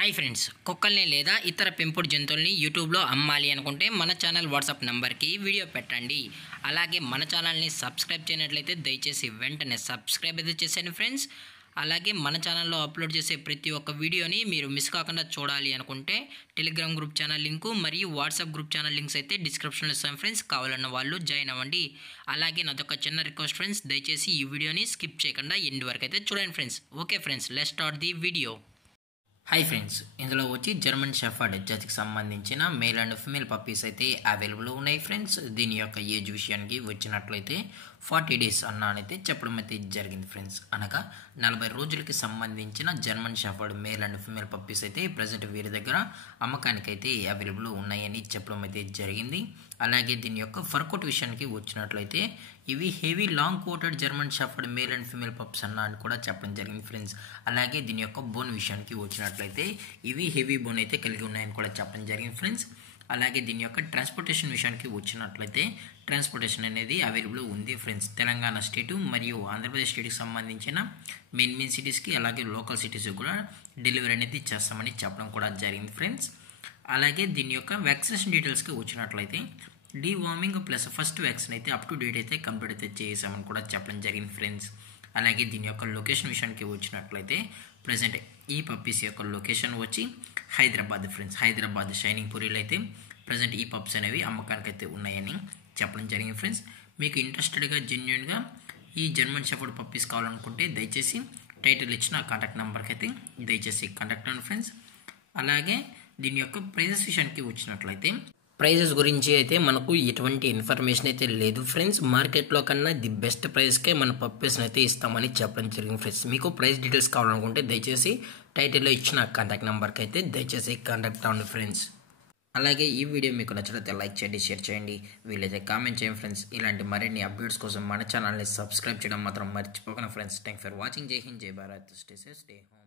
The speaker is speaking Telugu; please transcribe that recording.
హాయ్ ఫ్రెండ్స్, కుక్కల్ని లేదా ఇతర పెంపుడు జంతువుల్ని యూట్యూబ్లో అమ్మాలి అనుకుంటే మన ఛానల్ వాట్సాప్ నెంబర్కి వీడియో పెట్టండి. అలాగే మన ఛానల్ని సబ్స్క్రైబ్ చేయనట్లయితే దయచేసి వెంటనే సబ్స్క్రైబ్ అయితే చేసేయండి ఫ్రెండ్స్. అలాగే మన ఛానల్లో అప్లోడ్ చేసే ప్రతి ఒక్క వీడియోని మీరు మిస్ కాకుండా చూడాలి అనుకుంటే టెలిగ్రామ్ గ్రూప్ ఛానల్ లింకు మరియు వాట్సాప్ గ్రూప్ ఛానల్ లింక్స్ అయితే డిస్క్రిప్షన్లో ఇస్తాను ఫ్రెండ్స్. కావాలన్న వాళ్ళు జాయిన్ అవ్వండి. అలాగే నాదొక చిన్న రిక్వెస్ట్ ఫ్రెండ్స్, దయచేసి ఈ వీడియోని స్కిప్ చేయకుండా ఎండ్ వరకు అయితే చూడండి friends. Okay friends, let's start the video. Hi friends, ఇందులో వచ్చి జర్మన్ షెఫర్డ్ జాతికి సంబంధించిన మేల్ అండ్ ఫిమేల్ పప్పీస్ అయితే అవైలబుల్ ఉన్నాయి ఫ్రెండ్స్. దీని యొక్క ఏజ్ విషయానికి వచ్చినట్లయితే 40 డేస్ అన్నానైతే చెప్పడం అయితే జరిగింది ఫ్రెండ్స్. అనగా 40 రోజులకి సంబంధించిన German shepherd male and female puppies అయితే ప్రజెంట్ వీరి దగ్గర అమ్మకానికైతే అవైలబుల్ ఉన్నాయని చెప్పడం అయితే జరిగింది. అలాగే దీని యొక్క ఫర్ కోట్ విషయానికి వచ్చినట్లయితే ఇవి heavy long coated German shepherd male and female puppies అన్న అని కూడా చెప్పడం జరిగింది ఫ్రెండ్స్. అలాగే దీని యొక్క బోన్ విషయానికి వచ్చినట్లయితే ఇవి హెవీ బోన్ అయితే కలిగి ఉన్నాయని కూడా చెప్పడం జరిగింది ఫ్రెండ్స్. అలాగే దీని యొక్క ట్రాన్స్పోర్టేషన్ విషయానికి వచ్చినట్లయితే ట్రాన్స్పోర్టేషన్ అనేది అవైలబుల్ ఉంది ఫ్రెండ్స్. తెలంగాణ స్టేటు మరియు ఆంధ్రప్రదేశ్ స్టేట్కి సంబంధించిన మెయిన్ సిటీస్కి అలాగే లోకల్ సిటీస్కి కూడా డెలివరీ అనేది చేస్తామని చెప్పడం కూడా జరిగింది ఫ్రెండ్స్. అలాగే దీని యొక్క వ్యాక్సినేషన్ డీటెయిల్స్కి వచ్చినట్లయితే డీవార్మింగ్ ప్లస్ ఫస్ట్ వ్యాక్సిన్ అయితే అప్ టు డేట్ అయితే కంప్లీట్ అయితే చేసామని కూడా చెప్పడం జరిగింది ఫ్రెండ్స్. అలాగే దీని యొక్క లొకేషన్ విషయానికి వచ్చినట్లయితే ప్రజెంట్ ఈ పప్పీస్ యొక్క లొకేషన్ వచ్చి హైదరాబాద్ ఫ్రెండ్స్. హైదరాబాద్ షైనింగ్ పూరిలో అయితే ప్రజెంట్ ఈ పప్స్ అనేవి అమ్మకానికి అయితే ఉన్నాయని చెప్పడం జరిగింది ఫ్రెండ్స్. మీకు ఇంట్రెస్టెడ్గా జెన్యున్గా ఈ జర్మన్ షెఫర్డ్ పప్పీస్ కావాలనుకుంటే దయచేసి టైటిల్ ఇచ్చిన కాంటాక్ట్ నెంబర్కి అయితే దయచేసి కాంటాక్ట్ అవ్వండి ఫ్రెండ్స్. అలాగే దీని యొక్క ప్రైజెస్ విషయానికి వచ్చినట్లయితే ప్రైజెస్ గురించి అయితే మనకు ఎటువంటి ఇన్ఫర్మేషన్ అయితే లేదు ఫ్రెండ్స్. మార్కెట్లో కన్నా ది బెస్ట్ ప్రైస్కే మన పప్పీస్ని అయితే ఇస్తామని చెప్పడం జరిగింది ఫ్రెండ్స్. మీకు ప్రైస్ డీటెయిల్స్ కావాలనుకుంటే దయచేసి టైటిల్లో ఇచ్చిన కాంటాక్ట్ నెంబర్కి అయితే దయచేసి కాంటాక్ట్ అవ్వండి ఫ్రెండ్స్. అలాగే ఈ వీడియో మీకు నచ్చినట్లయితే లైక్ చేయండి, షేర్ చేయండి, వీలైతే కామెంట్ చేయండి ఫ్రెండ్స్. ఇలాంటి మరిన్ని అప్డేట్స్ కోసం మన ఛానల్ని సబ్స్క్రైబ్ చేయడం మాత్రం మర్చిపోకండి ఫ్రెండ్స్. Thank for watching. జై హింద్, జై Bharat, stay safe, stay home.